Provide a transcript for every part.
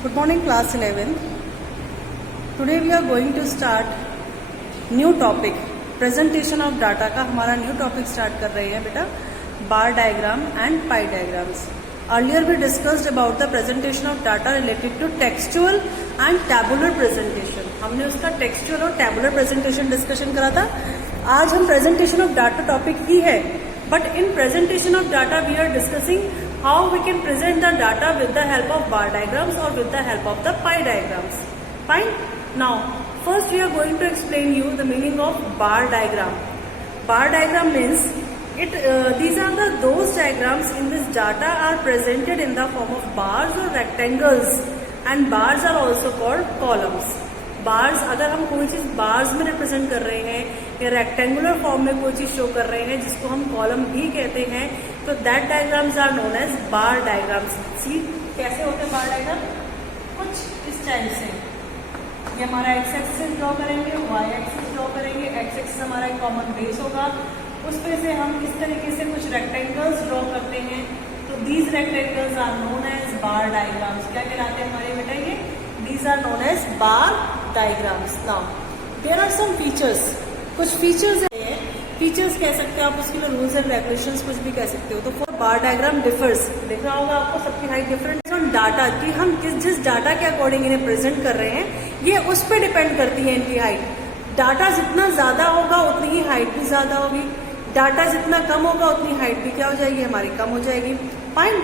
Good morning, class 11th. Today we are going to start new topic. Presentation of data का हमारा new topic start कर रहे हैं बेटा. Bar diagram and pie diagrams. Earlier we discussed about the presentation of data related to textual and tabular presentation. हमने उसका textual और tabular presentation discussion करा था. आज हम presentation of data topic ही है. But in presentation of data we are discussing how we can present the data with the help of bar diagrams or with the help of the pie diagrams. Fine? Now, first we are going to explain you the meaning of bar diagram. Bar diagram means these are those diagrams in which data are presented in the form of bars or rectangles, and bars are also called columns. Bars, अगर हम कोई चीज bars में represent कर रहे हैं या rectangular form में कोई चीज शो कर रहे हैं जिसको हम कॉलम भी कहते हैं, तो that diagrams are known as bar diagrams. सी कैसे होते हैं बार डायग्राम? कुछ इस टाइप से. ये हमारा एक्स एक्सिस ड्रॉ करेंगे, वाई एक्सिस ड्रॉ करेंगे. एक्स एक्सिस हमारा एक कॉमन बेस होगा, उस पे से हम इस तरीके से कुछ रेक्टेंगल्स ड्रॉ करते हैं. तो these rectangles are known as bar diagrams. क्या कहलाते हैं हमारे बेटा? ये these are known as bar diagrams. Now there are some features. कुछ features हैं, features कह सकते हो आप, उसके लिए rules and regulations कुछ भी कह सकते हो. तो for bar diagram differs, दिख रहा होगा आपको सबकी हाइट डिफरेंट on डाटा कि हम जिस डाटा के अकॉर्डिंग इन्हें प्रेजेंट कर रहे हैं ये उस पर डिपेंड करती है इनकी हाइट. डाटा जितना ज्यादा होगा उतनी ही हाइट भी ज्यादा होगी. डाटा जितना कम होगा उतनी हाइट भी क्या हो जाएगी? हमारी कम हो जाएगी. फाइन.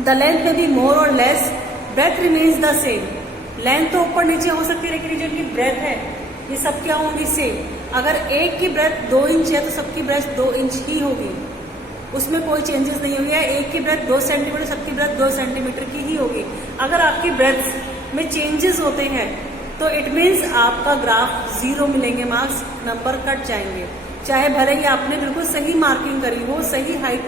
द लेंथ में बी मोर और less, breadth remains the same. Length तो ऊपर नीचे हो सकती है, लेकिन जो इनकी ब्रेथ है ये सब क्या होंगी? सेम. अगर एक की ब्रेथ 2 इंच है तो सबकी ब्रेथ 2 इंच ही होगी, उसमें कोई चेंजेस नहीं होंगे. एक की ब्रेथ 2 सेंटीमीटर, सबकी ब्रेथ 2 सेंटीमीटर की ही होगी. अगर आपकी ब्रेथ में चेंजेस होते हैं तो इट मीन्स आपका ग्राफ 0 मिलेंगे मार्क्स, नंबर कट जाएंगे. चाहे भले ही आपने बिल्कुल सही मार्किंग करी हो, सही हाइट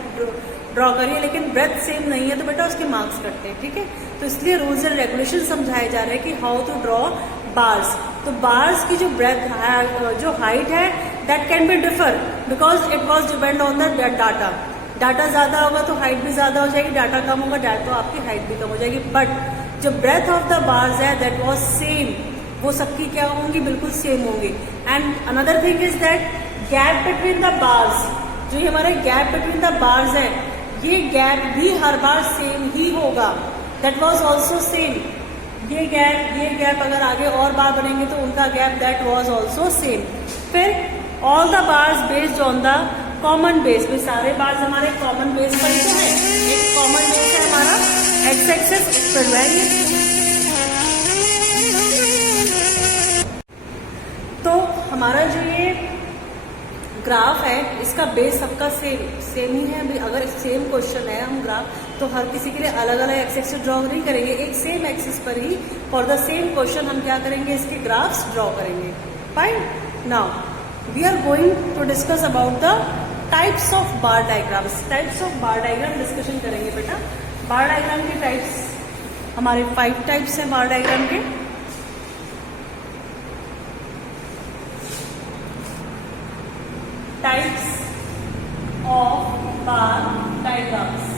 ड्रॉ करिए, लेकिन ब्रेथ सेम नहीं है तो बेटा उसके मार्क्स कटते हैं. ठीक है, तो इसलिए रूल्स एंड रेगुलेशन समझाए जा रहे हैं कि हाउ टू ड्रॉ बार्स. तो बार्स की जो ब्रेथ है, जो हाइट है, that can be differ because it was depend on the data. Data ज्यादा होगा तो हाइट भी ज्यादा हो जाएगी, डाटा कम होगा डाटा तो आपकी हाइट भी कम हो जाएगी. बट जो ब्रेथ ऑफ द बार्स है दैट वॉज सेम, वो सबकी क्या होंगी? बिल्कुल सेम होंगी. And another thing is that gap between the bars, जो ये हमारे गैप बिटवीन द बार्स है, ये गैप भी हर बार सेम ही होगा. That was also same. ये गैप अगर आगे और बार बनेंगे तो उनका gap that was also same. फिर all the bars based on the common base. में सारे बार्स हमारे कॉमन बेस पर ही तो है. एक कॉमन बेस है हमारा एक्स एक्सिस, इस पर वैल्यू. तो हमारा जो ये ग्राफ है इसका बेस सबका सेम ही है. अगर सेम क्वेश्चन है हम ग्राफ तो हर किसी के लिए अलग अलग एक्सिस से ड्रॉ नहीं करेंगे, एक सेम एक्सिस पर ही फॉर द सेम क्वेश्चन हम क्या करेंगे? इसके ग्राफ्स ड्रॉ करेंगे. Fine. Now we are going to discuss about the types of bar diagrams. Types of bar diagram discussion करेंगे बेटा. बार डायग्राम के टाइप्स हमारे 5 टाइप्स हैं बार डायग्राम के. Types of bar diagrams.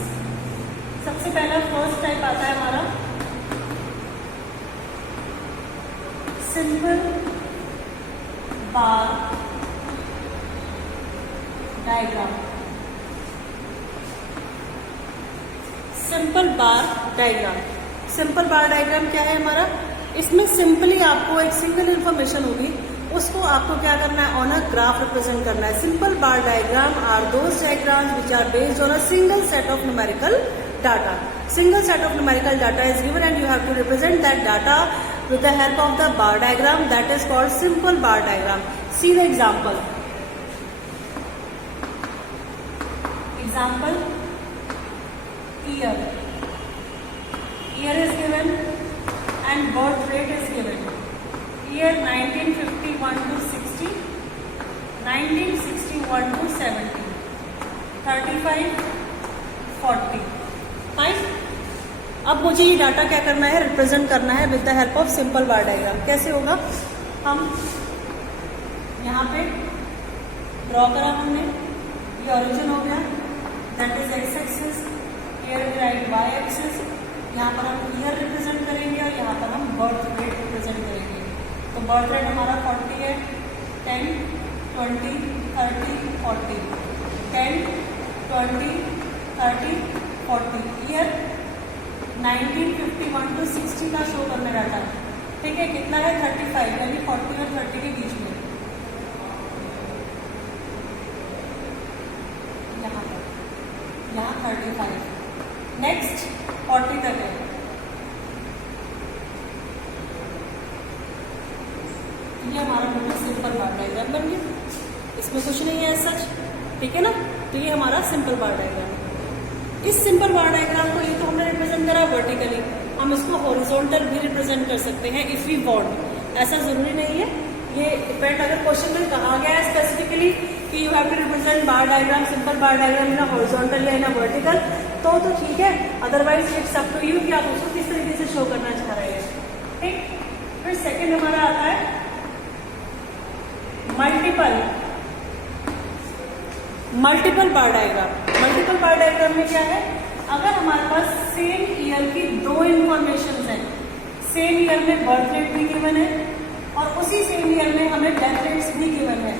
सबसे पहला फर्स्ट टाइप आता है हमारा simple bar diagram. Simple bar diagram. Simple bar diagram क्या है हमारा? इसमें सिंपली आपको एक सिंगल इंफॉर्मेशन होगी, उसको आपको क्या करना है? ऑन अ ग्राफ रिप्रेजेंट करना है. Simple bar diagram are those diagrams which are based on a single set of numerical data. Single set of numerical data is given and you have to represent that data with the help of the bar diagram. That is called simple bar diagram. See the example. Example, year. Year is given and birth rate is given. Year 1951 to 60, 1961 to 70, 35, 40. Fine. अब मुझे ये data क्या करना है? Represent करना है with the help of simple bar diagram. कैसे होगा? हम यहाँ पे ड्रॉ करा हमने, ये ओरिजिन हो गया, that is X axis. Here we write Y axis, यहाँ पर हम ईयर रिप्रेजेंट करेंगे और यहाँ पर हम बर्थ रेट रिप्रेजेंट करेंगे। तो बर्थ रेट हमारा 40 है, 10, 20, 30, 40, 10, 20, 30, 40। ईयर 1951 to 60 का शो करने डाटा, ठीक है। कितना है 35, यानी 40 और 30 के बीच में। यहाँ 35, नेक्स्ट 40 तक है। ये हमारा बिल्कुल सिंपल बार डायग्राम बन गया, इसमें कुछ नहीं है सच, ठीक है ना। तो ये हमारा सिंपल बार डायग्राम है। इस सिंपल बार डायग्राम को ये तो हमने रिप्रेजेंट करा वर्टिकली, हम इसको हॉरिजॉन्टल भी रिप्रेजेंट कर सकते हैं इफ वी वांट। ऐसा जरूरी नहीं है, ये डिपेंड, अगर क्वेश्चन में कहा गया है स्पेसिफिकली कि you have to represent bar diagram, simple bar diagram in horizontal या इन वर्टिकल, तो ठीक है। Otherwise it's up to you कि आप उसको किस तरीके से शो करना चाह रहे हैं, ठीक। फिर सेकेंड हमारा आता है multiple bar diagram. Multiple bar diagram में क्या है, अगर हमारे पास सेम ईयर की दो इंफॉर्मेशन है, सेम ईयर में बर्थ रेट भी गिवन है और उसी सेम ईयर में हमें डेथ रेट्स भी गिवन है,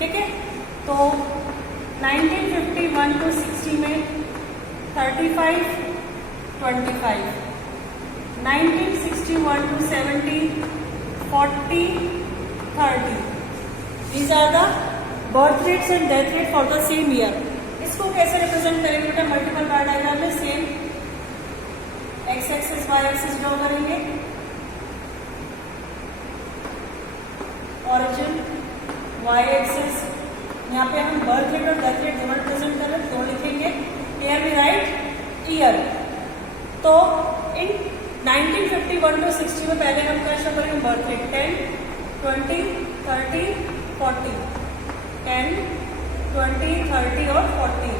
ठीक है। तो 1951 to 60 में 35, 25, 1961 to 70, 40, 30। These are the birth rates and death rate for the same year. इसको कैसे रिप्रेजेंट करेंगे बेटा मल्टीपल बार डायग्राम में? Same X axis Y axis draw करेंगे, ऑरिजिन वाई एक्सिस, यहाँ पे हम बर्थ रेट और डेथ रेट दोनों रिप्रेजेंट कर रहे हैं, तो लिखेंगे हियर वी राइट ईयर। तो इन 1951 to 60 में पहले हम क्या शो करेंगे बर्थ रेट 10, 20, 30, 40, 10, 20, 30 और 40,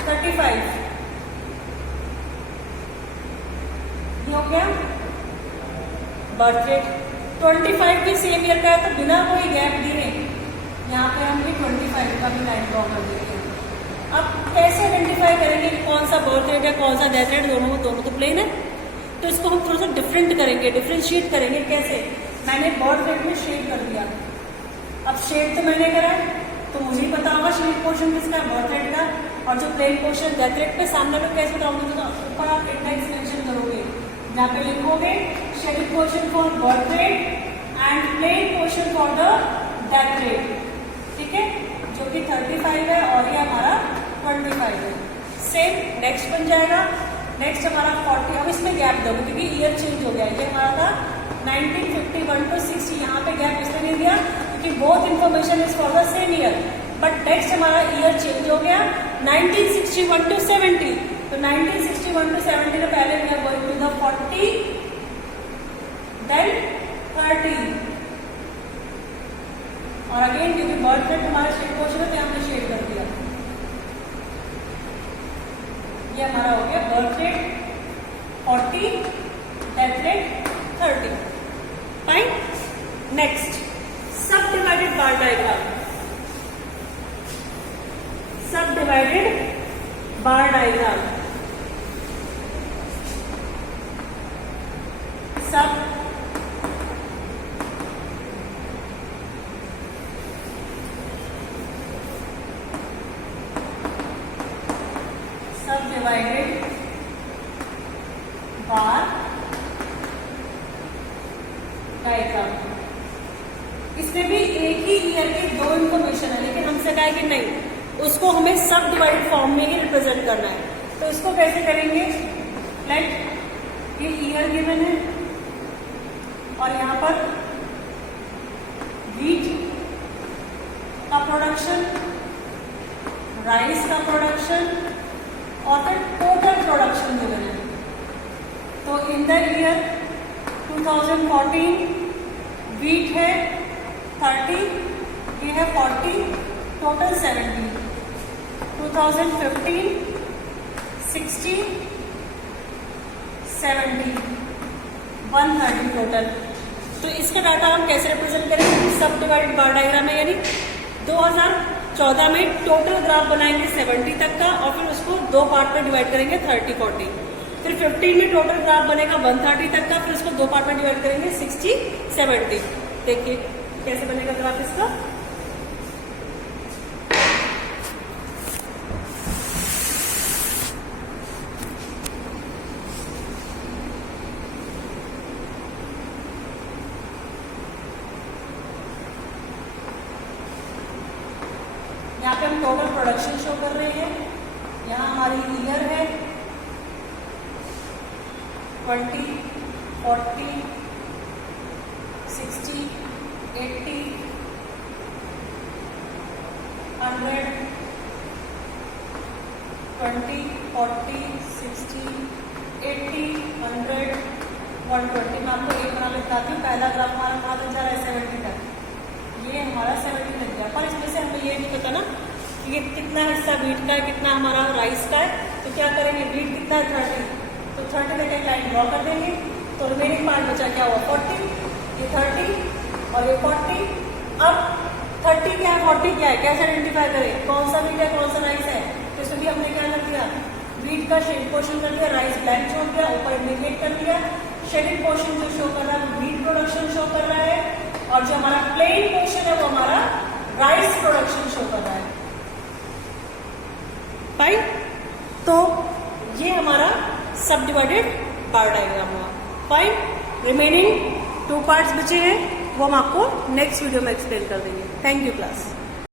35। ये हो गया बर्थ रेट। 25 भी सेम ईयर का है तो बिना कोई गैप दिए यहाँ पे हम भी 25 का भी लाइन ड्रॉ कर देंगे। अब कैसे आइडेंटिफाई करेंगे कि कौन सा बर्थ रेट है कौन सा डेथ रेट, दोनों तो प्लेन है, तो इसको हम थोड़ा सा डिफरेंट करेंगे, डिफरेंशिएट करेंगे। कैसे? मैंने बर्थ रेट में शेड कर दिया, अब शेड तो मैंने करा तो मुझे ही पता होगा शेड पोर्शन किसका है, बर्थ रेट का, और जो प्लेन पोर्शन डेथ रेट पे सामने में कैसे बताऊंगी, तो ऊपर आप इंडेक्स मेंशन करोगे, जहाँ पे लिखोगे shade portion for birth rate and plain portion for the death rate, ठीक है, जो कि 35 है और ये हमारा 25 है। सेम नेक्स्ट बन जाएगा, नेक्स्ट हमारा 40। अब इसमें गैप दो क्योंकि ईयर चेंज हो गया, ये हमारा था 1951 to 60, यहाँ पे गैप इसमें नहीं दिया क्योंकि both information is for the same year. But next हमारा ईयर चेंज हो गया 1961 to 70, तो 1961 to 70 में पहले we are going to the 40, then 30, और अगेन क्योंकि बर्थ रेट हमारा शेड पोर्शन है तो हमने शेड कर दिया। ये हमारा हो गया birth rate 40, death rate 30। Fine. Next सब डिवाइडेड बार डायग्राम। सब डिवाइडेड बार डायग्राम, सब डिवाइडेड बार डायग्राम। इसमें भी एक ही ईयर की दो इंफॉर्मेशन है, लेकिन हमसे कहा है कि नहीं, उसको हमें सब डिवाइडेड फॉर्म में ही रिप्रेजेंट करना है। तो इसको कैसे करेंगे? लेट ये ईयर गिवन है और यहाँ पर व्हीट का प्रोडक्शन, राइस का प्रोडक्शन और फिर टोटल प्रोडक्शन गिवन है। तो इन द ईयर 2014 व्हीट है 30, ये है 40, टोटल 70, 2015 60, 70, 130 टोटल। तो इसका डाटा हम कैसे रिप्रेजेंट करेंगे? सब डिवाइडेड बार डायग्राम है, यानी 2014 में टोटल ग्राफ बनाएंगे 70 तक का और फिर उसको दो पार्ट में डिवाइड करेंगे 30, 40। फिर 15 में टोटल ग्राफ बनेगा 130 तक का, फिर उसको 2 पार्ट में डिवाइड करेंगे 60, 70। देखिए कैसे बनेगा ग्राफ इसका। यहाँ पे हम टोटल प्रोडक्शन शो कर रहे हैं। यहाँ हमारी ईयर है 20, 40, 60, 80, 100, 20, 40, 60, 80, 100, 120। मैं आपको एक बना बताती हूँ। पहला ग्राफ हमारा कहाँ तक जा रहा है? 70 तक। ये हमारा 70 तक गया, पर इसमें से हमें ये नहीं पता ना कि ये कितना हिस्सा वीट का है, कितना हमारा राइस का है। तो क्या करेंगे, वीट कितना है 30, तो 30 तक एक लाइन ड्रॉ कर देंगे। तो रिमेनिंग पार्ट बचा क्या हुआ 40, ये 30 और ये 40। अब 30 क्या है 40 क्या है, कैसे आइडेंटिफाई करें कौन सा वीट है कौन सा राइस है? तो इसमें भी हमने क्या कर दिया, वीट का शेड पोर्शन कर दिया, राइस ब्लैंक छोड़ दिया, ऊपर इंडिकेट कर दिया। शेडेड पोर्शन जो शो कर रहा है वीट प्रोडक्शन शो कर रहा है, और जो हमारा प्लेन पोर्शन है वो हमारा राइस प्रोडक्शन शो कर रहा है। फाइन, तो ये हमारा सब डिवाइडेड बार डायग्राम हुआ। फाइन, रिमेनिंग 2 पार्ट्स बचे हैं, वो हम आपको नेक्स्ट वीडियो में एक्सप्लेन कर देंगे। Thank you class.